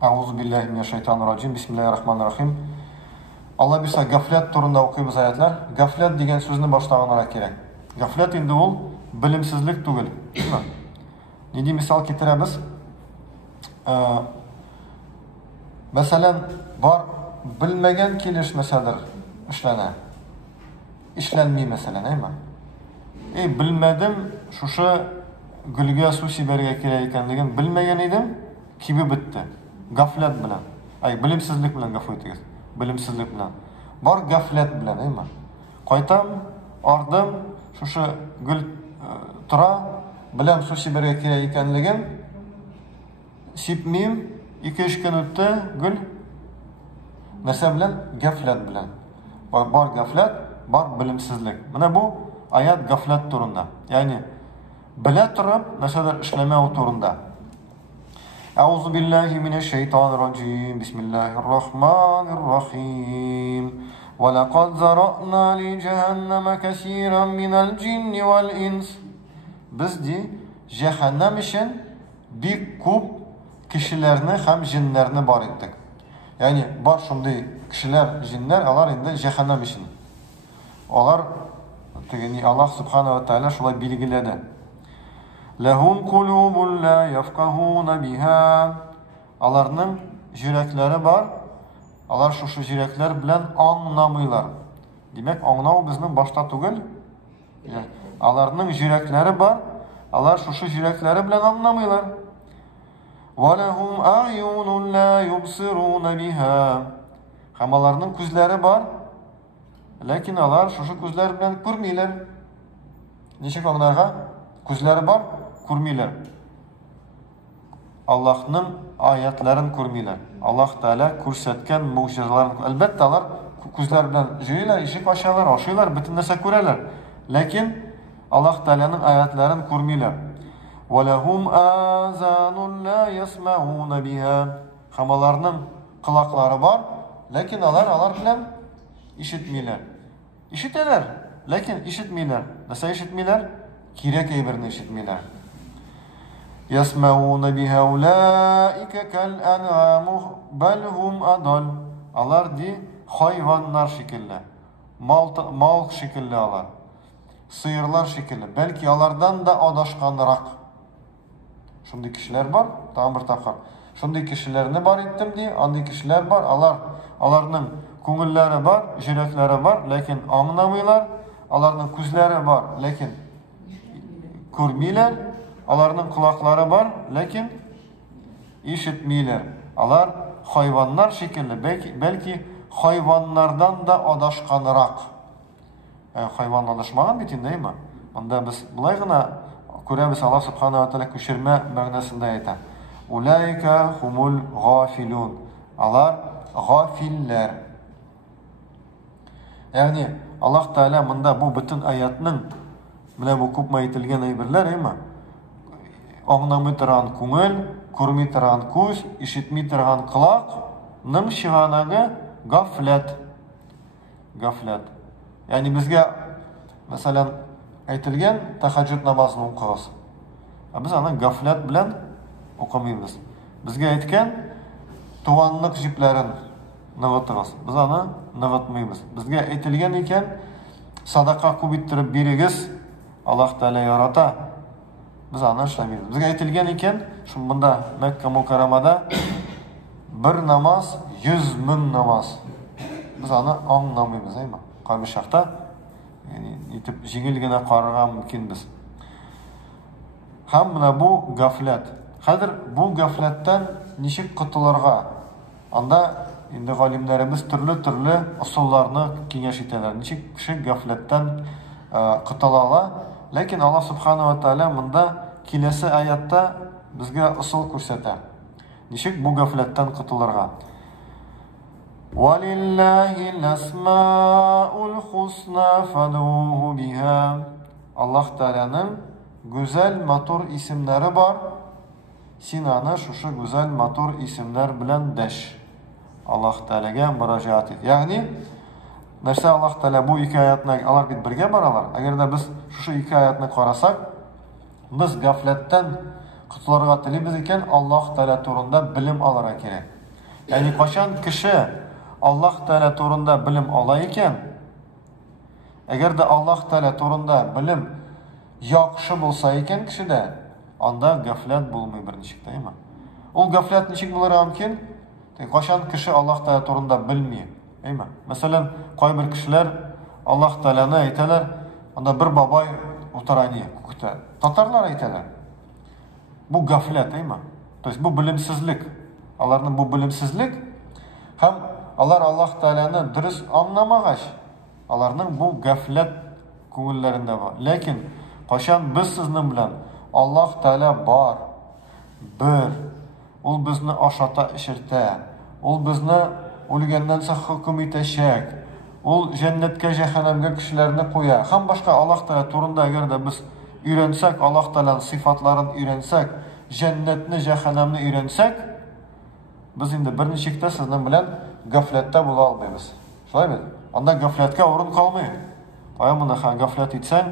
Ауzu биллахи минашшайтанир-раджим. Бисмиллахир-рахманир-рахим. Алла бирса гафлат турында укыйбыз аятлар. Гафлат дигән сүзне башлаганнара кирәк. Гафлат инде ул белемсезлек түгел. Нидә мисал китерәбез? Мәсәлән, бар белмәгән килеш мәсәләр эшләнә. Эшләнми мәсәлән, әйме? Белмәдем, шушы гөлгә су сибәргә кирәк икәнлеген белмәгән идем, кибеп бетте. Гафлат белән. Белемсезлек белән гафу итегез. Белемсезлек белән. Бар гафлат белән, әйме? Кайтам, ардым, шушы гөл тора, беләм су сибәргә кирәк икәнлеген, сипмим, 2-3 көн үтте, гөл нәрсә белән? Гафлат белән. Бар гафлат, бар белемсезлек. Менә бу аят гафлат турында. Ягъни белә торып, нәрсәдер эшләмәү турында. Аузу биллахи минашшайтанир-раджим. Бисмиллахир-рахманир-рахим. Ва лакад зарана ли джаханнама касиран минал джинни вал инс. Без ди җәһәннәм өчен бик күп кешеләрне һәм җиннәрне бар иттек. Ягъни бар шундый кешеләр, җиннәр, алар инде җәһәннәм өчен. Алар тегени Аллаһ субхanahu ва тааля шулай билгеләде. Лахум кулубун ла яфкахуна биха. Аларның йөрәкләре бар. Алар шушы йөрәкләр белән аңламыйлар. Димәк, аңлау безнең башта түгел. Аларның йөрәкләре бар. Алар шушы йөрәкләре белән аңламыйлар. Ва лахум а'юнун ла юбсируна биха. Һәм аларның күзләре бар. Ләкин алар шушы күзләр белән күрмиләр. Ничек аңларга? Күзләре бар, күрмиләр. Аллаһның аятларын күрмиләр. Аллаһ Таала күрсәткән муҗизаларын. Әлбәттә, алар күзләр белән җыйлар, ишек ачалар, ашыйлар, бөтен нәрсә күрәләр. Ләкин Аллаһ Тааланың аятларын күрмиләр. Ва лахум азанун ла ясмауна биха. Һәм аларның колаклары бар, ләкин алар белән ишетмиләр. Ишетәләр, ләкин ишетмиләр. Нәрсә ишетмиләр? Кирәк әйберне ишетмиләр. Ясмауна биха улаика кал ан'аму бал хум адал. Алар ди хайваннар шикелле. Мал шикелле алар. Сыерлар шикелле. Бәлки алардан да адашканрак. Шундый кешеләр бар, тагын бер тапкыр. Шундый кешеләрне бар иттем ди, андый кешеләр бар. Аларның күңелләре бар, йөрәкләре бар, ләкин аңламыйлар. Аларның күзләре бар, ләкин күрмиләр. Аларның колаклары бар, ләкин ишетмиләр. Алар хайваннар шикелле, бәлки хайваннардан да адашканрак. Хайван адашмаган бит инде, әйме? Монда без булай гына күрәбез, Аллаһ субхanahu ва тааля күчермә мәгънәсендә әйтә. Улайка хумул гафилун. Алар гафилләр. Ягъни Аллаһ Таала монда бу бөтен аятның менә бу күп әйтелгән әйберләр, әйме? Аңламый торган күңел, күрми торган күз, ишетми торган колакның чыганагы гафлат. Гафлат. Ягъни безгә мәсәлән әйтелгән тахаҗҗуд намазын укыгыз. Без аны гафлат белән укымыйбыз. Безгә әйткән туганлык җипләрен ныгытыгыз. Без аны ныгытмыйбыз. Безгә әйтелгән икән садака күп иттереп бирегез, Аллаһ Таала ярата. Без аны эшләмибез. Безгә әйтелгән икән, шунда Мәккә мукаррамада бер намаз 100 мең намаз. Без аны аңламыйбыз, әйме? Кайбер шакта, итеп җиңел генә карарга мөмкин без. Һәм менә бу гафлат. Хәзер бу гафлаттан ничек котылырга? Анда инде галимнәребез төрле усулларны киңәш итәләр. Ничек кеше гафлаттан котыла? Ләкин Аллаһ субхanahu ва тааля монда киләсе аятта безгә усул күрсәтә. Ничек бу гафлаттан котылырга? Валиллахи ласмаул хусна фадуһу биха. Аллаһ Тааланың гүзәл матур исемнәре бар. Син аны шушы гүзәл матур исемнәр белән дәш. Аллаһ Таалага мөрәҗәгать ит. Ягъни нәрсә Аллаһ Таала бу ике аятны алар бит бергә баралар. Әгәр дә без шушы ике аятны карасак, без гафлаттан Құтылырга телибез икән, Аллаһ Тәала турында билим алырга кирәк. Ягъни кашан кеше Аллаһ Тәала турында билим ала икән, әгәр дә Аллаһ Тәала турында билим яхшы булса икән кешедә, анда гафлат булмый берничек тә, әйме? Ул гафлат ничек булырга мөмкин? Кашан кеше Аллаһ Тәала турында белми, әйме? Мәсәлән, кайбер кешеләр Аллаһ Тәаланы әйтәләр, анда бер бабай утыраны күктә. Татарлар әйтәләр. Бу гафлат, әйме? То есть бу билимсезлек. Аларның бу билимсезлек һәм алар Аллаһ Тәаланы дөрес аңламагач, аларның бу гафлат күңелләрендә бар. Ләкин кашан без сезнең белән Аллаһ Тәала бар, бер, ул безне ашата, эшертә, ул безне үлгәннән соң хөкем итәчәк, ул җәннәткә, җәһәннәмгә кешеләрне куя. Һәм башка Аллаһ Тәала турында әгәр дә без өйрәнсәк, Аллаһ Тәаланың сыйфатларын өйрәнсәк, җәннәтне, җәһәннәмне өйрәнсәк, biz инде берничек тә сезнең белән гафлатта була алмыйбыз. Шулай бит? Анда гафлатка урын калмый. Кая монда гафлат итсәң,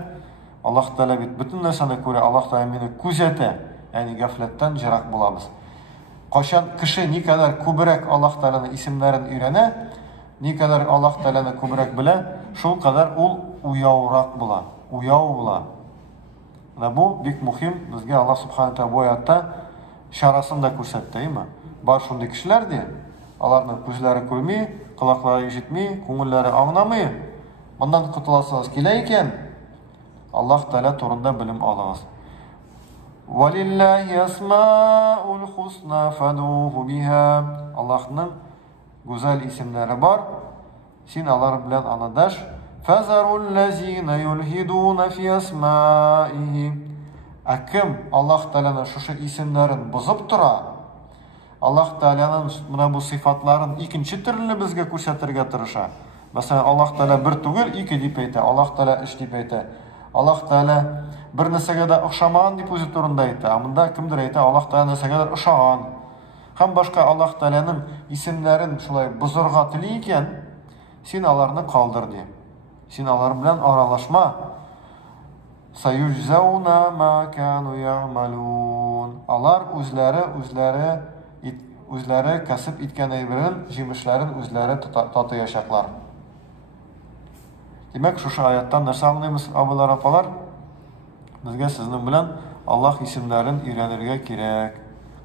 Аллаһ Тәала бит бөтен нәрсәне күрә, Аллаһ Тәала мине күзәтә. Ягъни гафлаттан җирак булабыз. Кашан кеше никадәр күбрәк Аллаһ Тәаланың исемнәрен өйрәнә, никадәр Аллаһ Тәаланы күбрәк белә, шул кадәр ул уяурак була, уяу була. Бу бик мөһим, безгә Аллаһ Субханаһу ва Тәала бу аятта шарасын да күрсәтте, әйме? Бар шундый кешеләр ди, аларның күзләре күрми, колаклары ишетми, күңелләре аңламый. Мондан котыласыгыз килә икән, Аллаһ Тәала турында белем алыгыз. Валиллаһи асмаул хусна фадуһу биһа. Аллаһның гүзәл исемләре бар. Син алар белән анадаш. Фазарул лазина юлхидуна фи асмаиһи. Акым Аллаһ Тәаланың шушы исемнәрен бозып тора. Аллаһ Тәаланың менә бу сыйфатларын икенче төрле безгә күрсәтергә тырыша. Мәсәлән, Аллаһ Тәала бер түгел, ике дип әйтә. Аллаһ Тәала өч дип әйтә. Аллаһ Тәала бер нәрсәгә дә охшамаган дип үзе турында әйтә. Монда кемдер әйтә, Аллаһ Тәала нәрсәгәдер охшаган. Һәм башка Аллаһ Тәаланың исемнәрен шулай бозырга тели икән, син аларны калдыр ди. Син алар белән аралашма. Саюҗзауна ма кану яъмалун. Алар үзләре кәсеп иткән әйберен, җимешләрен үзләре татыячаклар. Димәк, шушы аяттан нәрсә аңлыйбыз, абыйлар, апалар? Безгә сезнең белән Аллаһ исемнәрен өйрәнергә кирәк.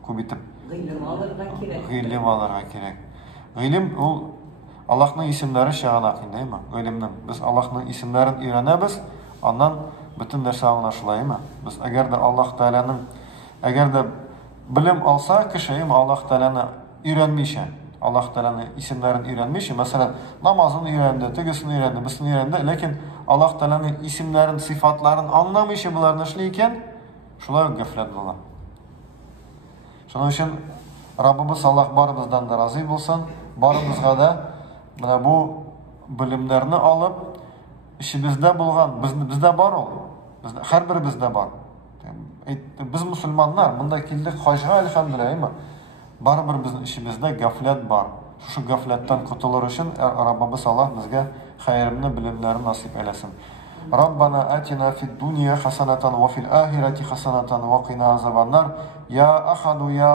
Күп итеп гыйлем алырга кирәк. Гыйлем ул Аллаһның исемнәре чыганак инде, әйме? Гыйлемнең. Без Аллаһның исемнәрен өйрәнәбез, аннан бөтен нәрсә аңлашыла, әйме? Без әгәр дә Аллаһ Тәаланың, әгәр дә билем алса кеше, әйме, Аллаһ Тәаланы өйрәнмичә, Аллаһ Тәаланың исемнәрен өйрәнмичә, мәсәлән, намазын өйрәнде, тегесен өйрәнде, бисен өйрәнде, ләкин Аллаһ Тәаланың исемнәрен, сыйфатларын аңламыйча буларны эшли икән, шулай гафлат була. Шуның өчен Раббыбыз Аллаһ барыбыздан да разый булсын, барыбызга да менә бу билемнәрне алып, ишебездә булган, бездә бар ул. Һәрберебездә бар. Biz musulmonlar bunda keldik hajga elhamdülillah. Baribir bizning ishimizda gaflat bor. Shu gaflatdan qutulish uchun Rabbimiz Alloh bizga xayrimni, bilimlarni nasib eylesin. Rabbana atina fid dunya hasanatan va fil ahirati hasanatan va qina azabannar. Ya ahadu ya